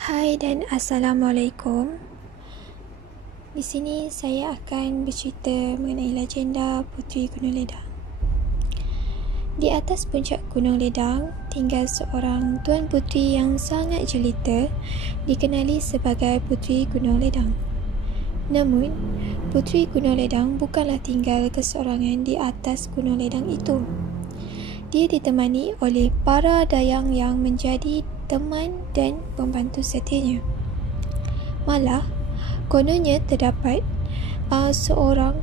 Hai dan Assalamualaikum. Di sini saya akan bercerita mengenai legenda Puteri Gunung Ledang. Di atas puncak Gunung Ledang tinggal seorang Tuan Puteri yang sangat jelita, dikenali sebagai Puteri Gunung Ledang. Namun, Puteri Gunung Ledang bukanlah tinggal keseorangan di atas Gunung Ledang itu. Dia ditemani oleh para dayang yang menjadi teman dan pembantu setianya. Malah, kononnya terdapat seorang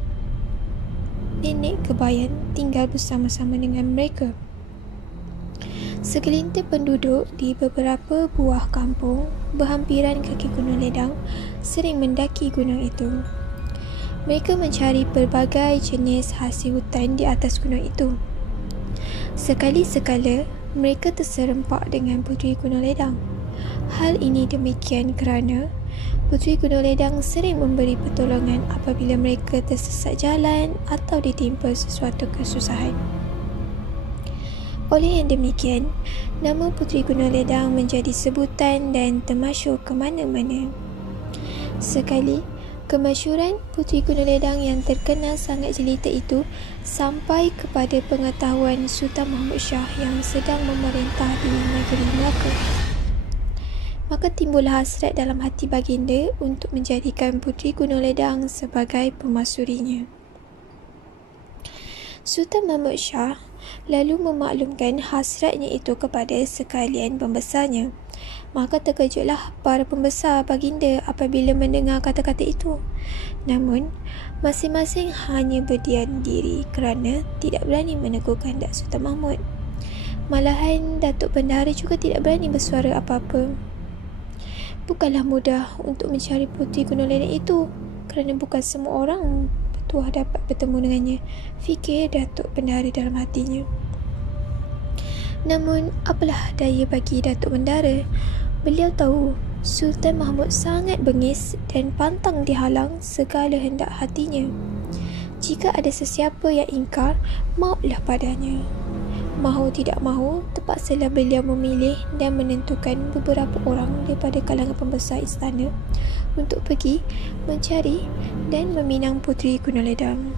nenek kebayan tinggal bersama-sama dengan mereka. Segelintir penduduk di beberapa buah kampung berhampiran kaki Gunung Ledang sering mendaki gunung itu. Mereka mencari pelbagai jenis hasil hutan di atas gunung itu. Sekali-sekala, mereka terserempak dengan Puteri Gunung Ledang. Hal ini demikian kerana Puteri Gunung Ledang sering memberi pertolongan apabila mereka tersesat jalan atau ditimpa sesuatu kesusahan. Oleh yang demikian, nama Puteri Gunung Ledang menjadi sebutan dan termasyhur ke mana-mana. Sekali, kemasyhuran Puteri Gunung Ledang yang terkenal sangat jelita itu sampai kepada pengetahuan Sultan Mahmud Shah yang sedang memerintah di negeri Melaka. Maka timbullah hasrat dalam hati baginda untuk menjadikan Puteri Gunung Ledang sebagai permaisurinya. Sultan Mahmud Shah lalu memaklumkan hasratnya itu kepada sekalian pembesarnya. Maka terkejutlah para pembesar baginda apabila mendengar kata-kata itu. Namun, masing-masing hanya berdiam diri kerana tidak berani menegur kehendak Sultan Mahmud. Malahan Datuk Bendahara juga tidak berani bersuara apa-apa. Bukanlah mudah untuk mencari Puteri Gunung Ledang itu kerana bukan semua orang bertuah dapat bertemu dengannya, fikir Datuk Bendahara dalam hatinya. Namun, apalah daya bagi Datuk Bendahara? Beliau tahu Sultan Mahmud sangat bengis dan pantang dihalang segala hendak hatinya. Jika ada sesiapa yang ingkar, mautlah padanya. Mahu tidak mahu, terpaksalah beliau memilih dan menentukan beberapa orang daripada kalangan pembesar istana untuk pergi mencari dan meminang Puteri Gunung Ledang.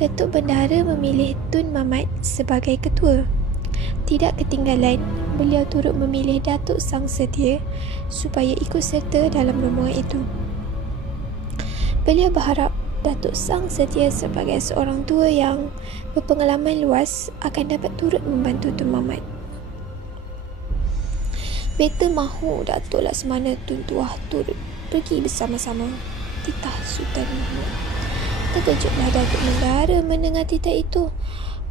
Datuk Bendahara memilih Tun Mamat sebagai ketua. Tidak ketinggalan, beliau turut memilih Datuk Sang Setia supaya ikut serta dalam rombongan itu. Beliau berharap Datuk Sang Setia sebagai seorang tua yang berpengalaman luas akan dapat turut membantu Tun Mamat. Better mahu Datuk Laksamana Tun Tuah turut pergi bersama-sama, titah Sultan Mahmud. Terkejutlah Datuk Bendahara mendengar titah itu.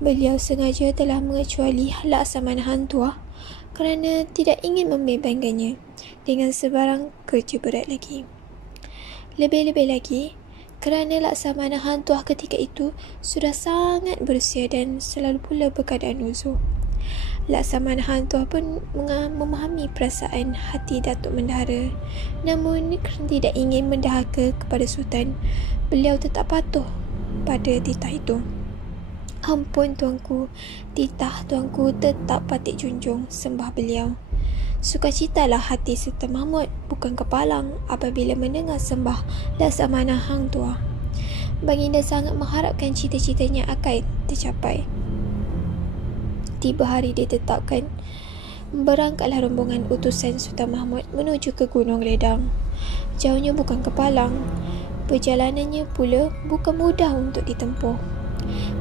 Beliau sengaja telah mengecuali Laksamana Hang Tuah kerana tidak ingin membebankannya dengan sebarang kerja berat lagi. Lebih-lebih lagi, kerana Laksamana Hang Tuah ketika itu sudah sangat berusia dan selalu pula berkeadaan uzur. Laksamana Hang Tuah pun memahami perasaan hati Datuk Bendahara. Namun kerana tidak ingin mendahaka kepada Sultan, beliau tetap patuh pada titah itu. Ampun tuanku, titah tuanku tetap patut junjung, sembah beliau. Sukacitalah hati Sultan Mahmud, bukan kepalang apabila mendengar sembah Laksamana Hang Tuah. Baginda sangat mengharapkan cita-citanya akan tercapai. Tiba hari ditetapkan, berangkatlah rombongan utusan Sultan Mahmud menuju ke Gunung Ledang. Jauhnya bukan kepalang, perjalanannya pula bukan mudah untuk ditempuh.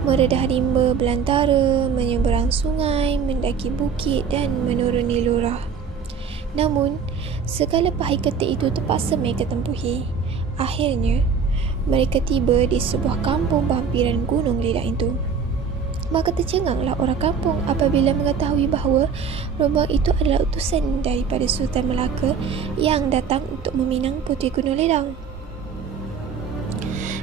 Meredah rimba belantara, menyeberang sungai, mendaki bukit dan menuruni lurah. Namun, segala pahit ketik itu terpaksa mereka tempuhi. Akhirnya, mereka tiba di sebuah kampung berhampiran Gunung Ledang itu. Maka tercenganglah orang kampung apabila mengetahui bahawa rombongan itu adalah utusan daripada Sultan Melaka yang datang untuk meminang Puteri Gunung Ledang.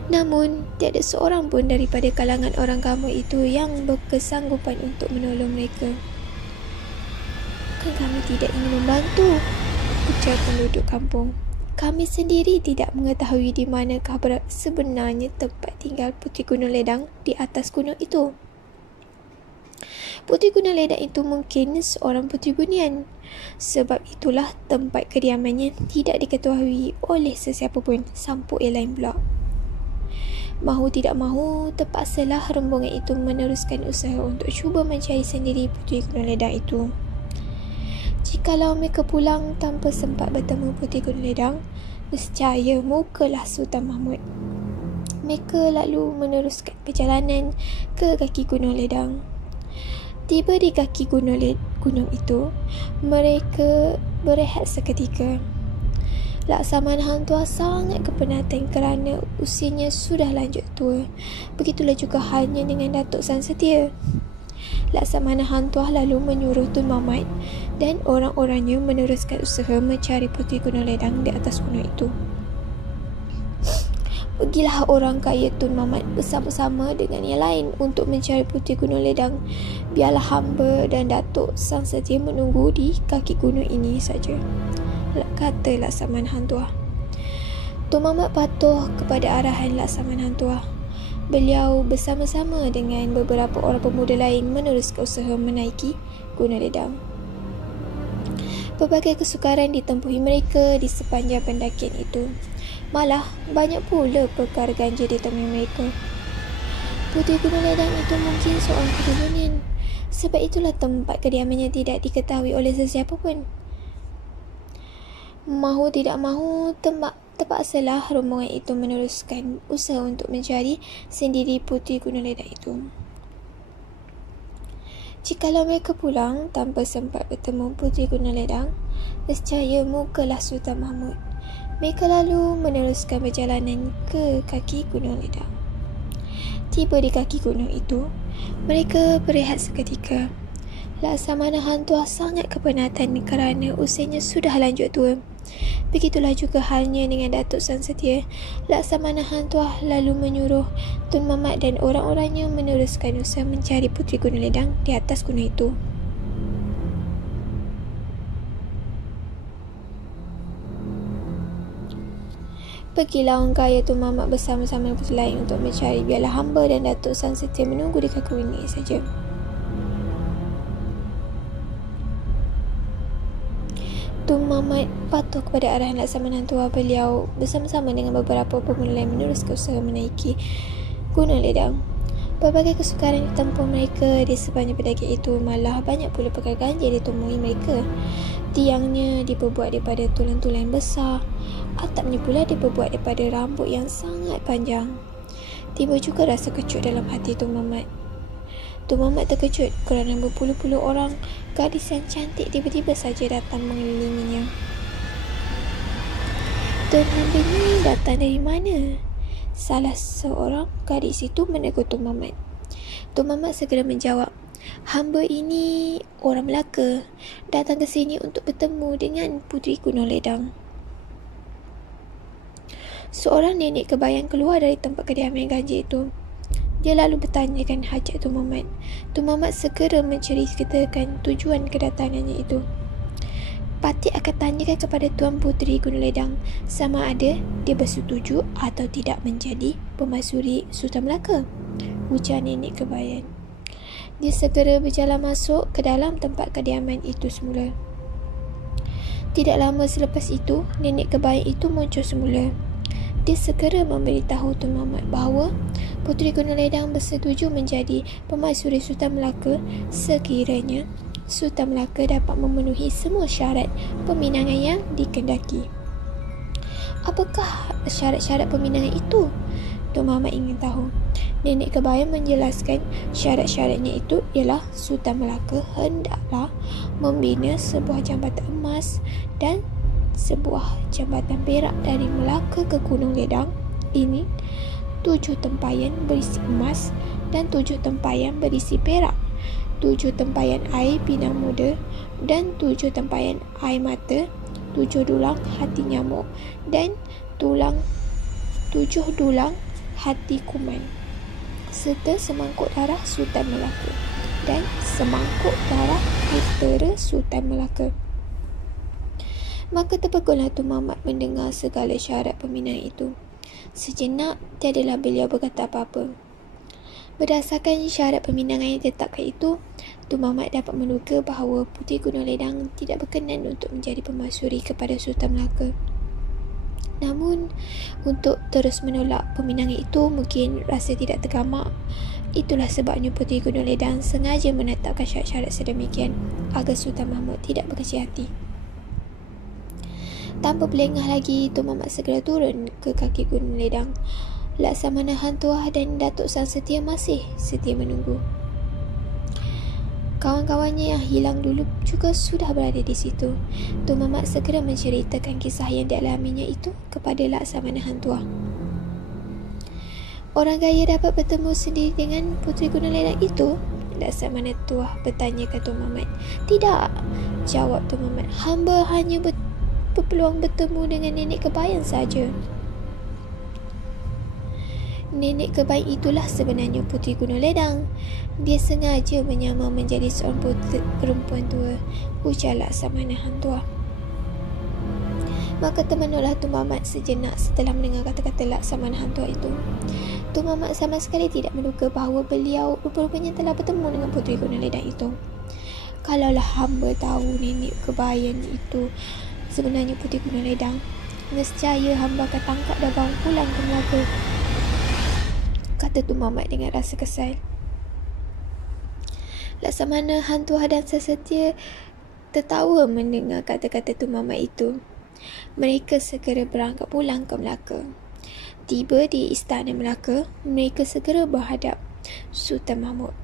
Namun, tiada seorang pun daripada kalangan orang kampung itu yang berkesanggupan untuk menolong mereka. Kan kami tidak ingin membantu, ujar penduduk kampung. Kami sendiri tidak mengetahui di manakah sebenarnya tempat tinggal Puteri Gunung Ledang di atas gunung itu. Puteri Gunung Ledang itu mungkin seorang puteri bunian. Sebab itulah tempat kediamannya tidak diketahui oleh sesiapa pun, sampuk yang lain pula. Mahu tidak mahu, terpaksalah rombongan itu meneruskan usaha untuk cuba mencari sendiri Puteri Gunung Ledang itu. Jikalau mereka pulang tanpa sempat bertemu Puteri Gunung Ledang, nescaya mukalah Sultan Mahmud. Mereka lalu meneruskan perjalanan ke kaki Gunung Ledang. Tiba di kaki gunung itu, mereka berehat seketika. Laksamana Hang Tuah sangat kepenatan kerana usianya sudah lanjut tua. Begitulah juga halnya dengan Datuk Sang Setia. Laksamana Hang Tuah lalu menyuruh Tun Mamat dan orang-orangnya meneruskan usaha mencari Puteri Gunung Ledang di atas gunung itu. Pergilah orang kaya Tun Mamat bersama-sama dengan yang lain untuk mencari Puteri Gunung Ledang. Biarlah hamba dan Datuk Sang Setia menunggu di kaki gunung ini saja, kata Laksamana Hang Tuah. Tun Mamat patuh kepada arahan Laksamana Hang Tuah. Beliau bersama-sama dengan beberapa orang pemuda lain meneruskan usaha menaiki Gunung Ledang. Pelbagai kesukaran ditempuhi mereka di sepanjang pendakian itu. Malah banyak pula perkara ganjil ditemui mereka. Puteri Gunung Ledang itu mungkin seorang keturunan. Sebab itulah tempat kediamannya tidak diketahui oleh sesiapa pun. Mahu tidak mahu, terpaksalah rombongan itu meneruskan usaha untuk mencari sendiri Puteri Gunung Ledang itu. Jikalau mereka pulang tanpa sempat bertemu Puteri Gunung Ledang, nescaya mukalah Sultan Mahmud. Mereka lalu meneruskan perjalanan ke kaki Gunung Ledang. Tiba di kaki gunung itu, mereka berehat seketika. Laksamana Hang Tuah sangat kepenatan kerana usianya sudah lanjut tua. Begitulah juga halnya dengan Datuk Sang Setia. Laksamana Hang Tuah lalu menyuruh Tun Mamat dan orang-orangnya meneruskan usaha mencari Puteri Gunung Ledang di atas gunung itu. Pergilah orang kaya Tun Mamat bersama-sama dengan puteri lain untuk mencari. Biarlah hamba dan Datuk Sang Setia menunggu di kaki gunung ini saja. Tun Mamat patuh kepada arahan Laksamana Hang Tuah. Beliau bersama-sama dengan beberapa pemuda lain meneruskan usaha menaiki Gunung Ledang. Berbagai kesukaran ditempuh mereka di sepanjang pendakian itu. Malah banyak pula perkara ganjil ditemui mereka. Tiangnya diperbuat daripada tulang-tulang besar. Atapnya pula diperbuat daripada rambut yang sangat panjang. Tiba juga rasa kecut dalam hati Tun Mamat. Tun Mamat terkejut kerana berpuluh-puluh orang gadis yang cantik tiba-tiba saja datang mengelilinginya. Tun Hamba ini datang dari mana? Salah seorang gadis itu menegur Tun Mamat. Tun Mamat segera menjawab, hamba ini orang Melaka, datang ke sini untuk bertemu dengan Puteri Gunung Ledang. Seorang nenek kebayang keluar dari tempat kediaman ganjil itu. Dia lalu bertanyakan hajat Tun Mamat. Tun Mamat segera menceritakan tujuan kedatangannya itu. Patih akan tanyakan kepada Tuan Puteri Gunung Ledang sama ada dia bersetuju atau tidak menjadi permaisuri Sultan Melaka, ujar nenek kebayan. Dia segera berjalan masuk ke dalam tempat kediaman itu semula. Tidak lama selepas itu, nenek kebayan itu muncul semula. Dia segera memberitahu Tun Mamat bahawa Puteri Gunung Ledang bersetuju menjadi permaisuri Sultan Melaka sekiranya Sultan Melaka dapat memenuhi semua syarat peminangan yang dikehendaki. Apakah syarat-syarat peminangan itu? Tun Mamat ingin tahu. Nenek kebayan menjelaskan syarat-syaratnya itu ialah Sultan Melaka hendaklah membina sebuah jambatan emas dan sebuah jambatan perak dari Melaka ke Gunung Ledang ini 7 tempayan berisi emas dan 7 tempayan berisi perak, 7 tempayan air pinang muda dan 7 tempayan air mata, 7 dulang hati nyamuk dan 7 dulang hati kuman, serta semangkuk darah Sultan Melaka dan semangkuk darah putera Sultan Melaka. Maka terpegunlah Tun Mamat mendengar segala syarat peminangan itu. Sejenak tiadalah beliau berkata apa-apa. Berdasarkan syarat peminangan yang ditetapkan itu, Tun Mamat dapat menduga bahawa Puteri Gunung Ledang tidak berkenan untuk menjadi permaisuri kepada Sultan Melaka. Namun, untuk terus menolak peminangan itu mungkin rasa tidak tergamak. Itulah sebabnya Puteri Gunung Ledang sengaja menetapkan syarat-syarat sedemikian agar Sultan Mahmud tidak berkecil hati. Tanpa berlengah lagi, Tun Mamat segera turun ke kaki Gunung Ledang. Laksamana Hang Tuah dan Datuk Sang Setia masih setia menunggu. Kawan-kawannya yang hilang dulu juga sudah berada di situ. Tun Mamat segera menceritakan kisah yang dialaminya itu kepada Laksamana Hang Tuah. Orang kaya dapat bertemu sendiri dengan Puteri Gunung Ledang itu? Laksamana Tuah bertanya ke Tun Mamat. Tidak, jawab Tun Mamat. Hamba hanya berpeluang bertemu dengan Nenek Kebayan saja. Nenek Kebayan itulah sebenarnya Puteri Gunung Ledang. Dia sengaja menyamar menjadi seorang perempuan tua, ujar Laksamana Hang Tuah. Maka termenunglah Tun Mamat sejenak setelah mendengar kata-kata Laksamana Hang Tuah itu. Tun Mamat sama sekali tidak menduga bahawa beliau rupa-rupanya telah bertemu dengan Puteri Gunung Ledang itu. Kalaulah hamba tahu Nenek Kebayan itu sebenarnya Puteri Gunung Ledang, nescaya hamba akan tangkap dan bawa pulang ke Melaka, kata Tun Mamat dengan rasa kesal. Laksamana Hang Tuah dan Sang Setia tertawa mendengar kata-kata Tun Mamat itu. Mereka segera berangkat pulang ke Melaka. Tiba di Istana Melaka, mereka segera berhadap Sultan Mahmud.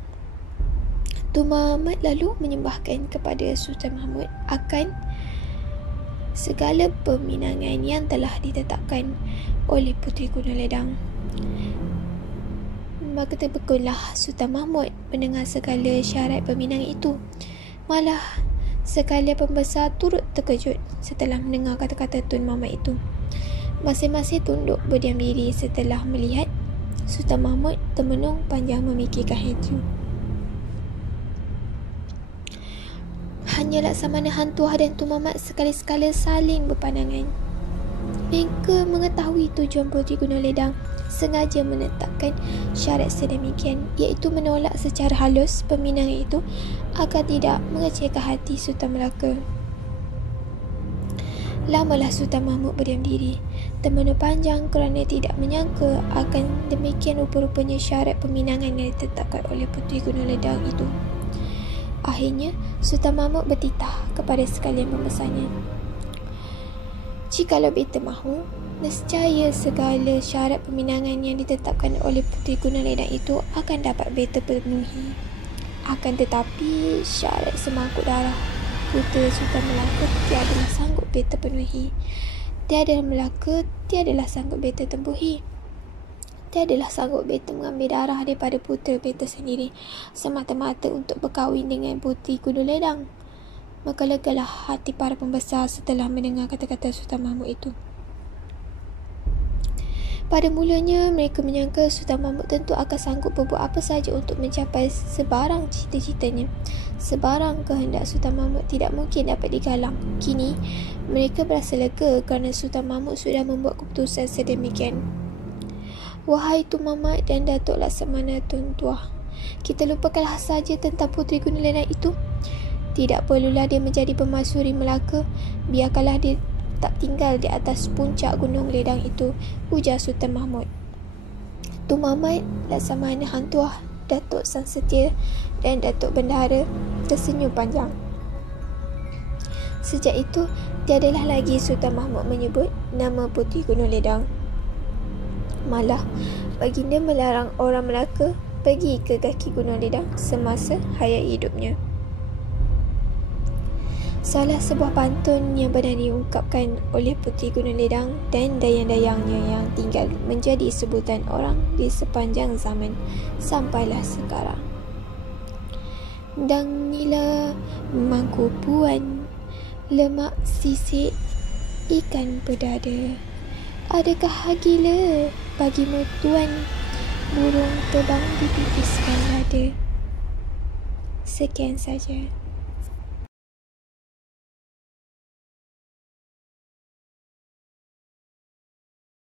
Tun Mamat lalu menyembahkan kepada Sultan Mahmud akan segala peminangan yang telah ditetapkan oleh Puteri Gunung Ledang. Maka terbekunlah Sultan Mahmud mendengar segala syarat peminangan itu. Malah sekalian pembesar turut terkejut setelah mendengar kata-kata Tun Mamat itu. Masing-masing tunduk berdiam diri setelah melihat Sultan Mahmud termenung panjang memikirkan hal itu. Hanya Laksamana Hang Tuah dan Tun Mamat sekali-sekala saling berpandangan. Mereka mengetahui tujuan Puteri Gunung Ledang sengaja menetapkan syarat sedemikian, iaitu menolak secara halus peminangan itu agar tidak mengecilkan hati Sultan Melaka. Lamalah Sultan Mahmud berdiam diri, termenung panjang kerana tidak menyangka akan demikian rupa-rupanya syarat peminangan yang ditetapkan oleh Puteri Gunung Ledang itu. Akhirnya, Sultan Mahmud bertitah kepada sekalian pembesarnya. Jikalau beta mahu, nescaya segala syarat peminangan yang ditetapkan oleh Puteri Gunung Ledang itu akan dapat beta penuhi. Akan tetapi, syarat semangkuk darah putera Sultan Melaka tiadalah sanggup beta penuhi. Tiadalah sanggup beta tempuhi. Tiadalah sanggup beta mengambil darah daripada putera beta sendiri semata-mata untuk berkahwin dengan Puteri Gunung Ledang. Maka legalah hati para pembesar setelah mendengar kata-kata Sultan Mahmud itu. Pada mulanya, mereka menyangka Sultan Mahmud tentu akan sanggup berbuat apa sahaja untuk mencapai sebarang cita-citanya. Sebarang kehendak Sultan Mahmud tidak mungkin dapat digalang. Kini, mereka berasa lega kerana Sultan Mahmud sudah membuat keputusan sedemikian. Wahai Tun Mamat dan Datuk Laksamana Tun Tuah, kita lupakanlah saja tentang Puteri Gunung Ledang itu. Tidak perlulah dia menjadi permaisuri Melaka. Biarkanlah dia tak tinggal di atas puncak Gunung Ledang itu, ujar Sultan Mahmud. Tun Mamat, Laksamana Hang Tuah, Datuk Sang Setia dan Datuk Bendahara tersenyum panjang. Sejak itu, tiadalah lagi Sultan Mahmud menyebut nama Puteri Gunung Ledang. Malah, baginda melarang orang Melaka pergi ke kaki Gunung Ledang semasa hayat hidupnya. Salah sebuah pantun yang pernah diungkapkan oleh Puteri Gunung Ledang dan dayang-dayangnya yang tinggal menjadi sebutan orang di sepanjang zaman sampailah sekarang. Dangilah mangku puan, lemak sisik ikan berdada. Adakah gila bagimu tuan, burung terbang dipipiskan dada. Sekian saja.